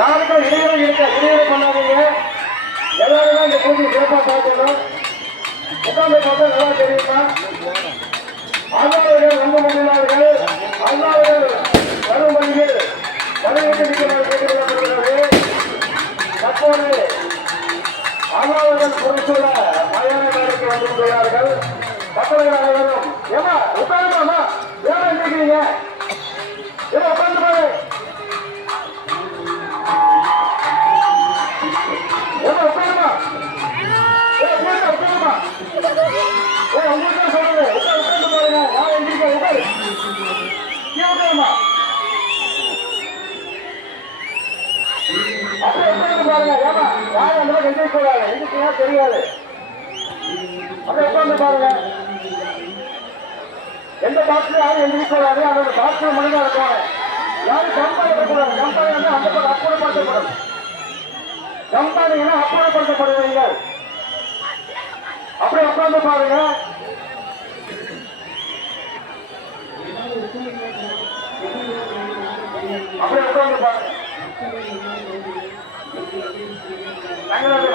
யாருக்கும் இடையில பண்ணாதீங்க. எல்லாரும் இந்த பூஜை சிறப்பாக பார்க்கணும். உட்கார்ந்து பார்த்தா நல்லா தெரியுமா? அண்ணாவர்கள் வந்து முடியாதவர்கள் அண்ணாவர்கள் வரும் வழியில் தலையிட்டு நிற்கிறார் கேட்டுக்கொள்ளப்படுகிறது. தற்போது அண்ணாவர்கள் பொறுத்துள்ள மயான மேடைக்கு வந்துள்ளார்கள். மக்கள் அனைவரும் ஏமா உட்காருமா ஏமா இருக்கிறீங்க? ஏமா உட்கார்ந்து பாரு. ஏமா உட்காருமா உட்காருமா உங்களுக்கு சொல்றது உட்கார்ந்து பாருங்க. நான் எந்திரிக்க உட்காரு உட்காருமா அப்படி உட்கார்ந்து பாருங்க. ஏமா யாரும் அந்த மாதிரி எந்திரிக்க கூடாது. எந்திரிச்சா தெரியாது. அப்படி உட்கார்ந்து பாருங்க. எந்த பாக்ஸ்ல யாரும் எந்திரிக்க கூடாது. அதோட பாக்ஸ்ல மனிதா இருப்பாங்க. யாரும் கம்பாடக்கூடாது. கம்பாடி வந்து அந்த பக்கம் அப்புறப்படுத்தப்படும். கம்பாடிங்கன்னா அப்புறப்படுத்தப்படுவீங்க. அப்படி உட்கார்ந்து பாருங்க. அப்படி உட்கார்ந்து பாருங்க. தங்களது